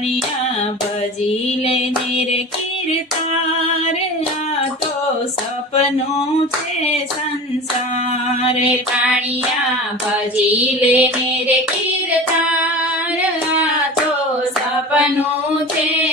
પાણિયા ભજી લેને રે કીર્તાર આ તો સપનું છે સંસાર પાણિયા ભજી લેને રે કીર્તાર આ તો સપનું છે